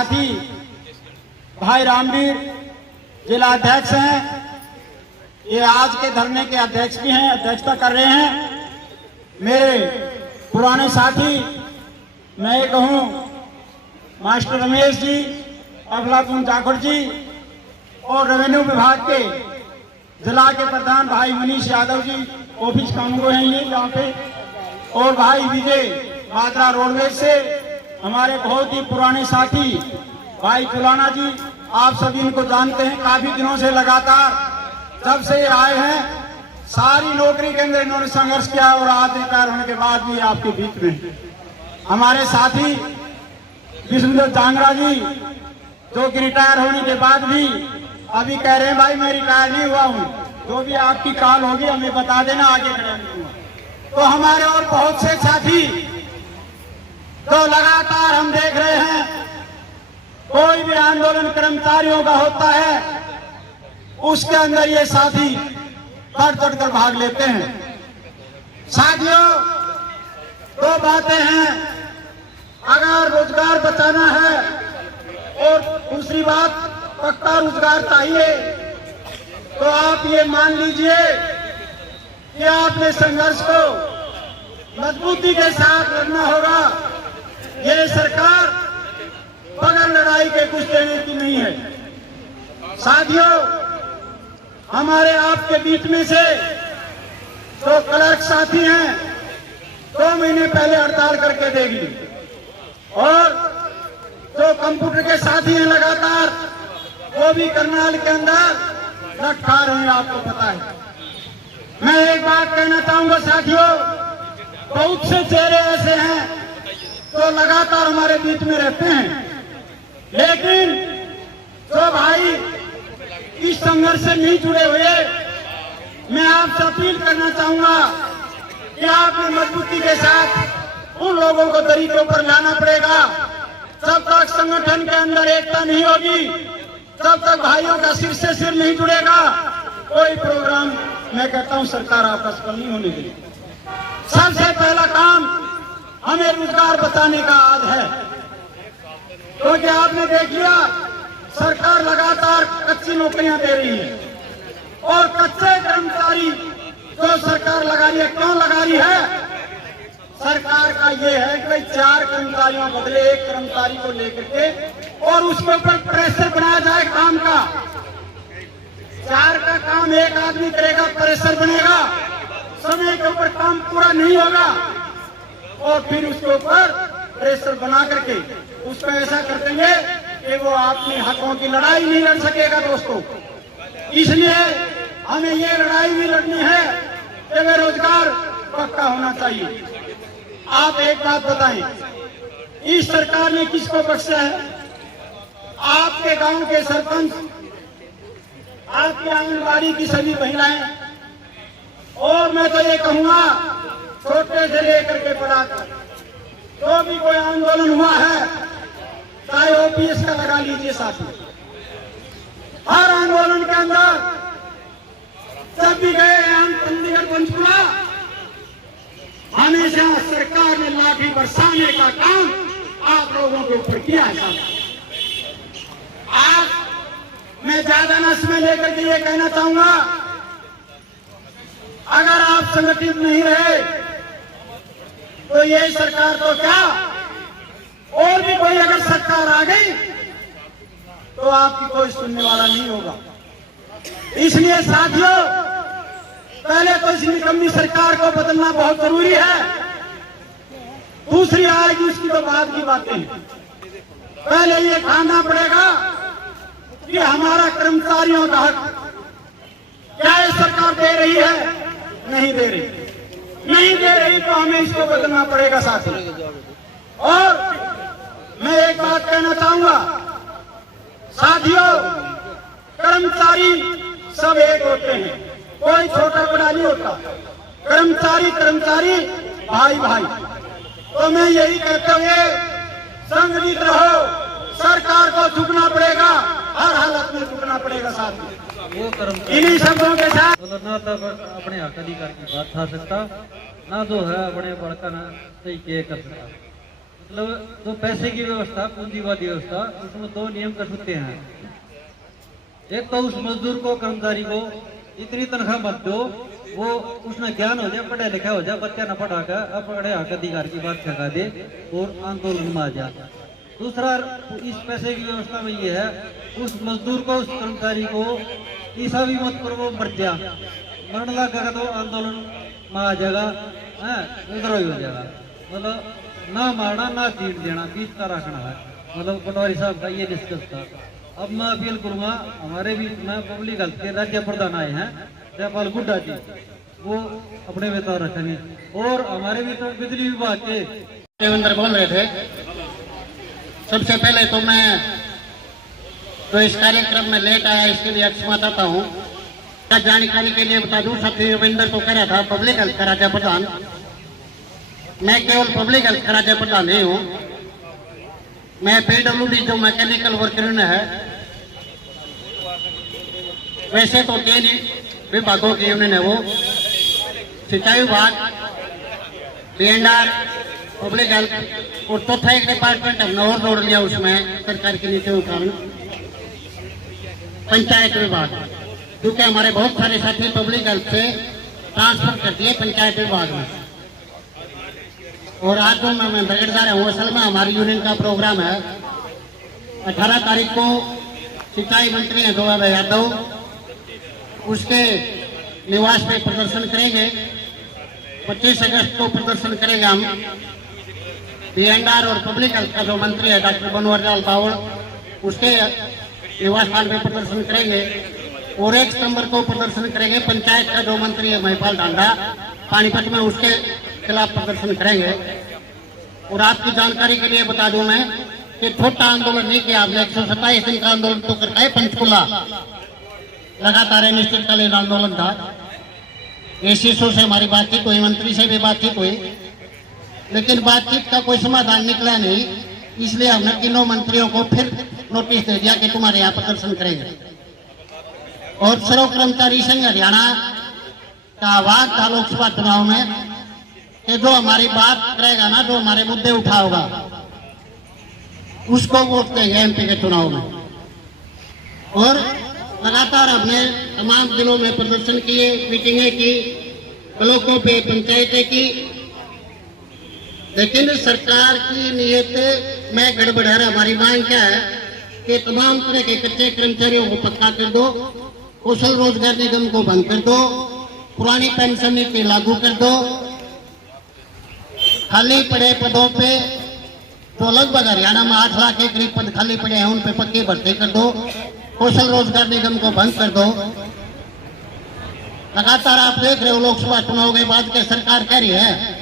साथी भाई रामवीर जिला अध्यक्ष हैं, ये आज के धरने के अध्यक्ष भी हैं, अध्यक्षता कर रहे हैं। मेरे पुराने साथी मैं ये कहूँ मास्टर रमेश जी, अफलातून जाखड़ जी और रेवेन्यू विभाग के जिला के प्रधान भाई मनीष यादव जी ऑफिस कानून हैं ये यहाँ पे, और भाई विजय मात्रा रोडवेज से हमारे बहुत ही पुराने साथी भाई खुलाना जी, आप सभी इनको जानते हैं। काफी दिनों से लगातार जब से आए हैं सारी नौकरी के अंदर इन्होंने संघर्ष किया और आज रिटायर होने के बाद भी आपके बीच में हमारे साथी विष्णुदेव जांगरा जी, जो कि रिटायर होने के बाद भी अभी कह रहे हैं भाई मैं रिटायर नहीं हुआ हूँ, जो भी आपकी कॉल होगी हमें बता देना, आगे करेंगे। तो हमारे और बहुत से साथी तो लगातार हम देख रहे हैं, कोई भी आंदोलन कर्मचारियों का होता है उसके अंदर ये साथी बढ़ चढ़ कर भाग लेते हैं। साथियों, दो बातें हैं, अगर रोजगार बचाना है और दूसरी बात पक्का रोजगार चाहिए, तो आप ये मान लीजिए कि आपने संघर्ष को मजबूती के साथ लड़ना होगा। ये सरकार बगैर लड़ाई के कुछ देने की नहीं है। साथियों, हमारे आपके बीच में से जो क्लर्क साथी हैं 2 महीने पहले हड़ताल करके देख ली, और जो कंप्यूटर के साथी हैं लगातार वो भी करनाल के अंदर लट खा रहे हैं, आपको पता है। मैं एक बात कहना चाहूंगा साथियों, बहुत से चेहरे ऐसे हैं जो लगातार हमारे बीच में रहते हैं, लेकिन जो भाई इस संघर्ष से नहीं जुड़े हुए, मैं आपसे अपील करना चाहूंगा कि आपने मजबूती के साथ उन लोगों को दरी के ऊपर लाना पड़ेगा। जब तक संगठन के अंदर एकता नहीं होगी, जब तक भाइयों का सिर से सिर नहीं जुड़ेगा, कोई प्रोग्राम मैं कहता हूं सरकार आपका सफल नहीं होने देगी। सबसे पहला काम हमें रोजगार बचाने का आज है, क्योंकि आपने देख लिया सरकार लगातार कच्ची नौकरियां दे रही है, और कच्चे कर्मचारी जो सरकार लगा रही है, क्यों लगा रही है? सरकार का ये है कि भाई 4 कर्मचारियों बदले 1 कर्मचारी को लेकर के और उसके ऊपर प्रेशर बनाया जाए काम का। 4 का काम 1 आदमी करेगा, प्रेशर बनेगा, समय के ऊपर काम पूरा नहीं होगा, और फिर उसके ऊपर प्रेशर बना करके उसको ऐसा कर देंगे कि वो अपने हकों की लड़ाई नहीं लड़ सकेगा। दोस्तों, इसलिए हमें ये लड़ाई भी लड़नी है कि बेरोजगार पक्का होना चाहिए। आप एक बात बताएं, इस सरकार ने किसको बख्शा है? आपके गांव के सरपंच, आपके आंगनबाड़ी की सभी महिलाएं, और मैं तो ये कहूंगा छोटे से लेकर के बड़ा तक जो भी कोई आंदोलन हुआ है, चाहे ओपीएस का लगा लीजिए साथी, हर आंदोलन के अंदर जब भी गए हम चंडीगढ़ पंचकुला, हमेशा सरकार ने लाठी बरसाने का काम आप लोगों के ऊपर किया है। आज मैं ज्यादा न समय लेकर के ये कहना चाहूंगा, अगर आप संगठित नहीं रहे तो ये सरकार तो क्या, और भी कोई अगर सरकार आ गई तो आपकी कोई सुनने वाला नहीं होगा। इसलिए साथियों, पहले तो इस निकम्मी सरकार को बदलना बहुत जरूरी है, दूसरी आएगी उसकी तो बाद की बातें हैं। पहले ये खाना पड़ेगा कि हमारा कर्मचारियों का हक क्या ये सरकार दे रही है? नहीं दे रही, नहीं दे रही तो हमें इसको बदलना पड़ेगा साथी। और मैं एक बात कहना चाहूंगा साथियों, कर्मचारी सब एक होते हैं, कोई छोटा बड़ा नहीं होता, कर्मचारी कर्मचारी, भाई भाई। तो मैं यही कहते हुए संगठित रहो, सरकार को झुकना पड़ेगा, हर हालत में झुकना पड़ेगा साथी। इन्हीं शब्दों के साथ ना तो अपने हक अधिकार की बात था सकता, ना जो है अपने बड़का ना सही के कर सकता। मतलब जो पैसे की व्यवस्था, पूंजीवादी व्यवस्था, उसमें दो नियम कर सकते हैं। एक तो उस मजदूर को, कर्मचारी को इतनी तनख्वाह मत दो, वो उसने ज्ञान हो जाए, पढ़ा लिखा हो जाए, बच्चा न पढ़ा कर अपने हक अधिकार की बात छका दे और आंदोलन में आ जाए। दूसरा इस पैसे की व्यवस्था में ये है, उस मजदूर को, उस कर्मचारी को ईसा भी मत करो, वो मर जा, मरण लगा तो आंदोलन में आ जाएगा, विद्रोही हो जाएगा। मतलब ना मारना ना जीत देना, बीच का रखना है। मतलब पटवारी साहब का ये निष्कर्ष था। अब मैं अपील करूंगा, हमारे बीच में पब्लिक हेल्थ के राज्य प्रधान आए हैं जयपाल गुड्डा जी, वो अपने विचार रखेंगे। और हमारे भी तो बिजली विभाग के देवेंद्र बोल रहे थे। सबसे पहले तो मैं तो इस कार्यक्रम में लेट आया, इसके लिए क्षमा चाहता हूँ। जानकारी के लिए बता दूं, साथी देवेंद्र तो कह रहा था पब्लिक हेल्थ का राज्य प्रधान। मैं केवल पब्लिक हेल्थ का राज्य प्रधान नहीं हूँ, मैं PWD जो मैकेनिकल वर्कर है, वैसे तो 3 विभागों की यूनियन है वो, सिंचाई विभाग, PNR, पब्लिक हेल्थ, और चौथा एक डिपार्टमेंट हमने और जोड़ लिया उसमें सरकार की नीतियों के कारण, पंचायत विभाग, क्योंकि हमारे बहुत सारे साथी पब्लिक हेल्थ से ट्रांसफर कर दिए पंचायत विभाग में। और आज जो मैं प्रकट जा रहा हूँ, असल में हमारी यूनियन का प्रोग्राम है। 18 तारीख को सिंचाई मंत्री हैं गोविंद यादव, उसके निवास पे प्रदर्शन करेंगे। 25 अगस्त को प्रदर्शन करेंगे हम। PNR और पब्लिक हेल्थ का जो मंत्री है डॉक्टर बनवारीलाल बावड़, उसके निवास स्थान पे प्रदर्शन करेंगे। और 1 सितंबर को प्रदर्शन करेंगे पंचायत का जो मंत्री है महिपाल ढांडा पानीपत में, उसके खिलाफ प्रदर्शन करेंगे। और आपकी जानकारी के लिए बता दूं मैं कि छोटा आंदोलन नहीं किया आपने, 127 दिन का आंदोलन तो करता है पंचकुला, लगातार अनिश्चितकालीन आंदोलन था। एसीसो से हमारी बातचीत हुई, मंत्री से भी बातचीत हुई, लेकिन बातचीत का कोई समाधान निकला नहीं। इसलिए हमने तीनों मंत्रियों को फिर नोटिस दे दिया कि तुम्हारे यहाँ प्रदर्शन करेंगे। और सर्व कर्मचारी संघ हरियाणा का आह्वान था लोकसभा चुनाव में कि जो हमारी बात करेगा ना, जो हमारे मुद्दे उठाओगा, उसको वोट देंगे MP के चुनाव में। और लगातार हमने तमाम जिलों में प्रदर्शन किए, मीटिंगें की, ब्लॉकों पे पंचायतें की, लेकिन सरकार की नीयत में गड़बड़ है। हमारी मांग क्या है कि तमाम तरह के कच्चे कर्मचारियों को पक्का कर दो, कौशल रोजगार निगम को बंद कर दो, पुरानी पेंशन नीति लागू कर दो, खाली पड़े पदों पे तो लगभग हरियाणा में 8 लाख के करीब पद खाली पड़े हैं, उन पे पक्की भर्ती कर दो, कौशल रोजगार निगम को बंद कर दो। लगातार आप देख रहे हो लोकसभा चुनाव के बाद के सरकार कह रही है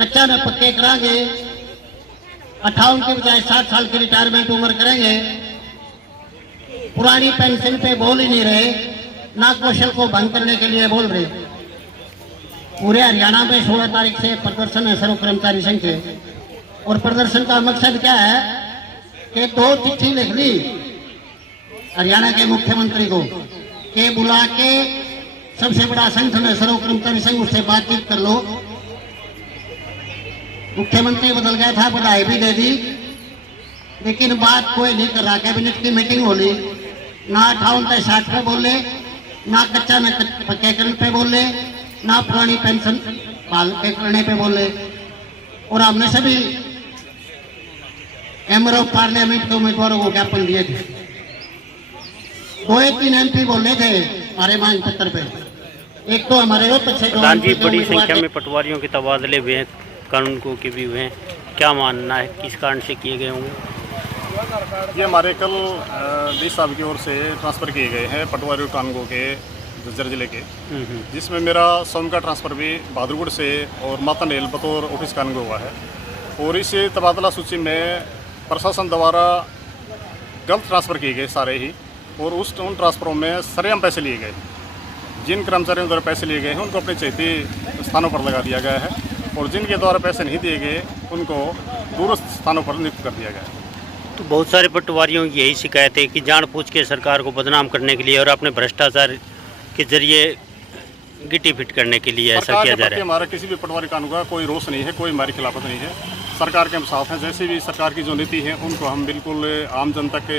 कच्चा न पक्के कराएंगे, 58 की बजाय 60 साल की रिटायरमेंट उम्र करेंगे, पुरानी पेंशन पे बोल ही नहीं रहे, ना कौशल को बंद करने के लिए बोल रहे। पूरे हरियाणा में 16 तारीख से प्रदर्शन है सर्व कर्मचारी संघ के, और प्रदर्शन का मकसद क्या है कि 2 चिट्ठी लिख ली हरियाणा के मुख्यमंत्री को कि बुला के सबसे बड़ा संगठन है सर्व कर्मचारी संघ, उससे बातचीत कर लो। मुख्यमंत्री बदल गया था, बधाई भी दे दी, लेकिन बात कोई नहीं कर रहा। कैबिनेट की मीटिंग हो ली, ना 58 पे 60 पे बोले, ना कच्चा न पक्केकरण पे बोले, ना पुरानी पेंशन बहाल करने पे बोले। और हमने सभी मेंबर ऑफ पार्लियामेंट के उम्मीदवारों को ज्ञापन दिए थे। 2-3 MP बोले थे हमारे मांग पत्र पे। एक तो हमारे प्रधान जी, बड़ी संख्या में पटवारियों के तबादले हुए हैं, कानून को के भी हुए हैं, क्या मानना है, किस कारण से किए गए होंगे? ये हमारे कल डी साहब की ओर से ट्रांसफ़र किए गए हैं पटवारी कानूनगो के झज्जर जिले के, जिसमें मेरा स्वयं का ट्रांसफ़र भी बहादुरगढ़ से और मातानेल बतौर ऑफिस कानूनगो हुआ है। और इस तबादला सूची में प्रशासन द्वारा गलत ट्रांसफ़र किए गए सारे ही, और उन ट्रांसफ़रों में सरेआम पैसे लिए गए। जिन कर्मचारियों द्वारा पैसे लिए गए हैं उनको अपने चहेती स्थानों पर लगा दिया गया है, और जिनके द्वारा पैसे नहीं दिए गए उनको दूरस्थ स्थानों पर नियुक्त कर दिया गया है। तो बहुत सारे पटवारियों की यही शिकायत है कि जानबूझ के सरकार को बदनाम करने के लिए और अपने भ्रष्टाचार के जरिए गिट्टी फिट करने के लिए ऐसा किया जा रहा है। हमारा किसी भी पटवारी कानून का कोई रोष नहीं है, कोई हमारी खिलाफत नहीं है। सरकार के हम साथ हैं। जैसे भी सरकार की जो नीति है उनको हम बिल्कुल आम जनता के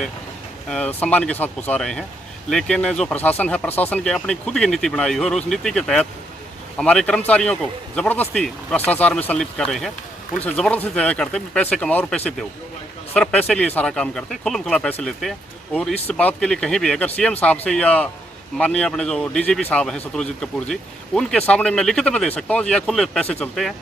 सम्मान के साथ पहुँचा रहे हैं। लेकिन जो प्रशासन है, प्रशासन की अपनी खुद की नीति बनाई है और उस नीति के तहत हमारे कर्मचारियों को ज़बरदस्ती भ्रष्टाचार में संलिप्त कर रहे हैं। उनसे ज़बरदस्ती तय करते पैसे कमाओ और पैसे दो, सिर्फ पैसे लिए सारा काम करते, खुल्लम खुला पैसे लेते हैं। और इस बात के लिए कहीं भी अगर सीएम साहब से या माननीय अपने जो डीजीपी साहब हैं शत्रुजीत कपूर जी, उनके सामने मैं लिखित में दे सकता हूँ, या खुले पैसे चलते हैं।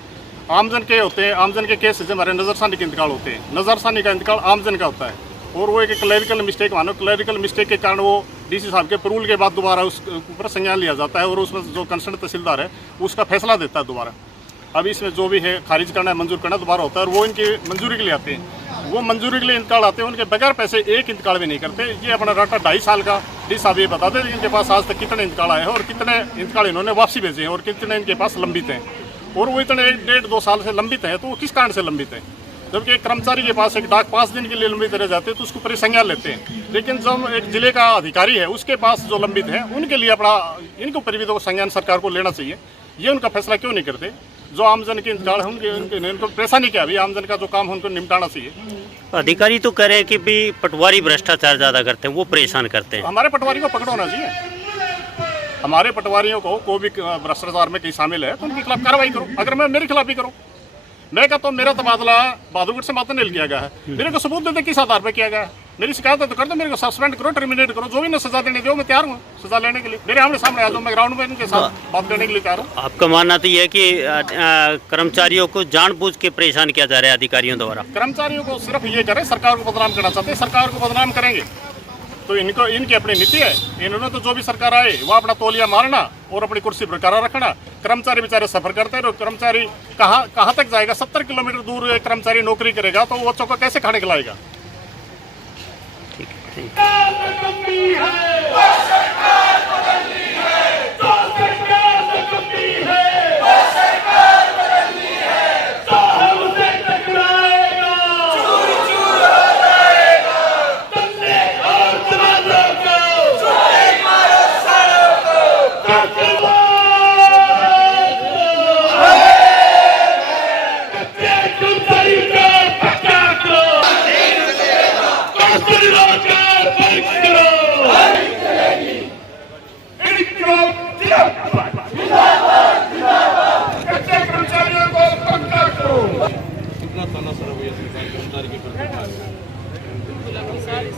आमजन के होते हैं, आमजन के केस जब हमारे नज़रसानी के इंतकाल होते हैं, नज़रसानी का इंतकाल आमजन का होता है और वो एक क्लैरिकल मिस्टेक मानो, क्लैरिकल मिस्टेक के कारण वो डीसी साहब के अप्रूवल के बाद दोबारा उस ऊपर संज्ञान लिया जाता है और उसमें जो कंसर्न तहसीलदार है उसका फैसला देता है दोबारा। अब इसमें जो भी है खारिज करना है, मंजूर करना दोबारा होता है और वो इनकी मंजूरी के लिए आते हैं। वो मंजूरी के लिए इंतकाल आते हैं, उनके बगैर पैसे एक इंतकाल भी नहीं करते। ये अपना डाटा 2.5 साल का डी साहब ये बताते हैं इनके पास आज तक कितने इंतकाल आए हैं और कितने इंतकाल इन्होंने वापसी भेजे हैं और कितने इनके पास लंबित हैं। और वो इतने 1.5-2 साल से लंबित हैं, तो वो किस कारण से लंबित हैं? जबकि एक कर्मचारी के पास एक डाक 5 दिन के लिए लंबित रह जाते हैं तो उसको परिसंज्ञान लेते हैं। लेकिन जब एक जिले का अधिकारी है उसके पास जो लंबित है उनके लिए अपना इनको परिविधों को संज्ञान सरकार को लेना चाहिए। ये उनका फैसला क्यों नहीं करते? जो आमजन के इंतकाल है उनको परेशानी क्या, अभी आमजन का जो काम है उनको निपटाना चाहिए। अधिकारी तो कह रहे हैं कि भी पटवारी भ्रष्टाचार ज़्यादा करते हैं, वो परेशान करते हैं। हमारे पटवारी को पकड़ होना चाहिए। हमारे पटवारियों को कोई भी भ्रष्टाचार में कहीं शामिल है तो उनके खिलाफ कार्रवाई करो। अगर मैं मेरे खिलाफ भी करो, मैं कहता हूँ मेरा तबादला बहादुरगढ़ से मातनडेल किया गया है, मेरे को सबूत देते किस आधार पर किया गया है। मेरी शिकायत है तो कर दो, मेरे को सस्पेंड करो, टर्मिनेट करो, जो भी ना सजा देने दो, मैं तैयार हूँ सजा लेने के लिए। मेरे आमने सामने आ जाओ, मैं ग्राउंड में इनके साथ बात करने के लिए तैयार हूँ। आपका मानना तो ये है कि कर्मचारियों को जानबूझ के परेशान किया जा रहा है अधिकारियों द्वारा। कर्मचारियों को सिर्फ ये करें, सरकार को बदनाम करना चाहते हैं, सरकार को बदनाम करेंगे तो इनको इनकी अपनी नीति है। इन्होंने तो जो भी सरकार आए वो अपना तौलिया मारना और अपनी कुर्सी बरकरार रखना। कर्मचारी बेचारे सफर करते हैं, कर्मचारी कहाँ तक जाएगा? 70 किलोमीटर दूर एक कर्मचारी नौकरी करेगा तो वो बच्चों को कैसे खाने खिलाएगा?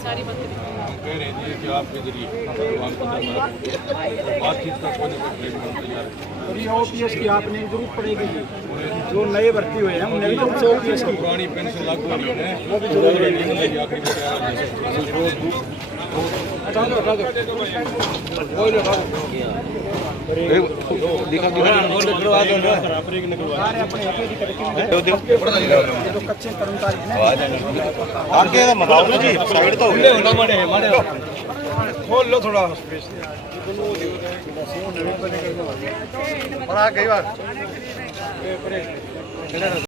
सारी कह रहे हैं कि आपके जरिए बातचीत का कोई तैयार है। और ये ओपीएस की आपने जरूरत पड़ेगी, जो नए भर्ती हुए हैं उन्हें भी हमसे ओपीएस की पुरानी पेंशन लागू हुई है वो भी जरूरी है। आखिरी कच्चे कर्मचारी खोल लो थोड़ा स्पेस। और आ गई बात।